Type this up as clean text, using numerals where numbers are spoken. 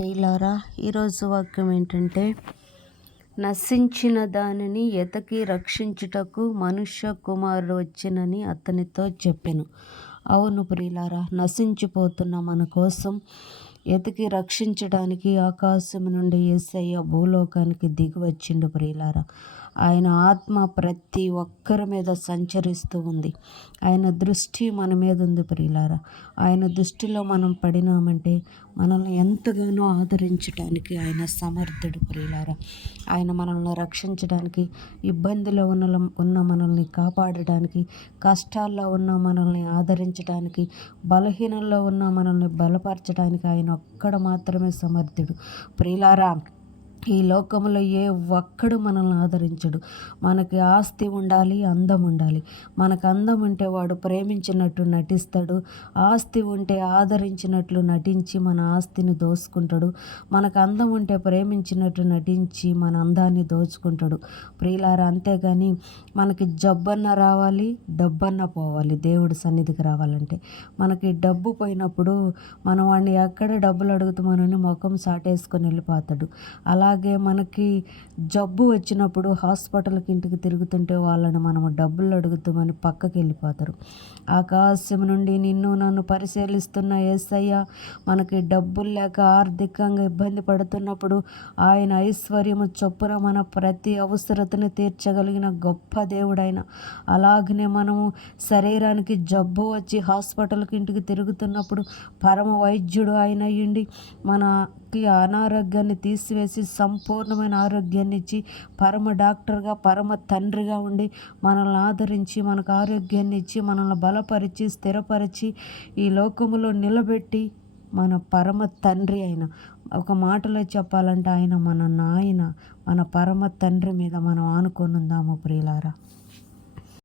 ప్రియులారా, ఈరోజు వాక్యం ఏంటంటే, నశించిన దానిని ఎతకి రక్షించుటకు మనుష్య కుమారుడు వచ్చినని అతనితో చెప్పెను. అవును ప్రియులారా, నశించిపోతున్న మన కోసం ఎతికి రక్షించడానికి ఆకాశం నుండి యేసయ్య భూలోకానికి దిగి వచ్చిండు ప్రియులారా. ఆయన ఆత్మ ప్రతి ఒక్కరి మీద సంచరిస్తూ ఉంది. ఆయన దృష్టి మన మీద ఉంది ప్రియులారా. ఆయన దృష్టిలో మనం పడినామంటే మనల్ని ఎంతగానో ఆదరించడానికి ఆయన సమర్థుడు ప్రియులారా. ఆయన మనల్ని రక్షించడానికి, ఇబ్బందిలో ఉన్న మనల్ని కాపాడడానికి, కష్టాల్లో ఉన్న మనల్ని ఆదరించడానికి, బలహీనంలో ఉన్న మనల్ని బలపరచడానికి ఆయన ఒక్కడ మాత్రమే సమర్థుడు ప్రియులారా. ఈ లోకంలో ఏ ఒక్కడు మనల్ని ఆదరించడు. మనకి ఆస్తి ఉండాలి, అందం ఉండాలి. మనకు అందం ఉంటే వాడు ప్రేమించినట్టు నటిస్తాడు. ఆస్తి ఉంటే ఆదరించినట్లు నటించి మన ఆస్తిని దోచుకుంటాడు. మనకు అందం ఉంటే ప్రేమించినట్టు నటించి మన అందాన్ని దోచుకుంటాడు ప్రియులారా. అంతేగాని మనకి జబ్బన్న రావాలి, డబ్బన్న పోవాలి. దేవుడి సన్నిధికి రావాలంటే మనకి డబ్బు పోయినప్పుడు మనం వాడిని ఎక్కడ డబ్బులు అడుగుతామోనని ముఖం సాటేసుకొని వెళ్ళిపోతాడు. అలాగే మనకి జబ్బు వచ్చినప్పుడు హాస్పిటల్కి ఇంటికి తిరుగుతుంటే వాళ్ళని మనము డబ్బులు అడుగుతామని పక్కకి వెళ్ళిపోతారు. ఆకాశం నుండి నిన్ను నన్ను పరిశీలిస్తున్న యేసయ్య మనకి డబ్బులు లేక ఆర్థికంగా ఇబ్బంది పడుతున్నప్పుడు ఆయన ఐశ్వర్యము చొప్పున మన ప్రతి అవసరతను తీర్చగలిగిన గొప్ప దేవుడైన. అలాగనే మనము శరీరానికి జబ్బు వచ్చి హాస్పిటల్కి ఇంటికి తిరుగుతున్నప్పుడు పరమ వైద్యుడు ఆయన అయ్యుండి మనకి అనారోగ్యాన్ని తీసివేసి సంపూర్ణమైన ఆరోగ్యాన్ని ఇచ్చి పరమ డాక్టర్గా, పరమ తండ్రిగా ఉండి మనల్ని ఆదరించి మనకు ఆరోగ్యాన్ని ఇచ్చి మనల్ని బలపరిచి స్థిరపరిచి ఈ లోకములో నిలబెట్టి మన పరమ తండ్రి అయిన, ఒక మాటలో చెప్పాలంటే ఆయన మన నాయన, మన పరమ తండ్రి మీద మనం ఆనుకొని ఉందాము ప్రియులారా.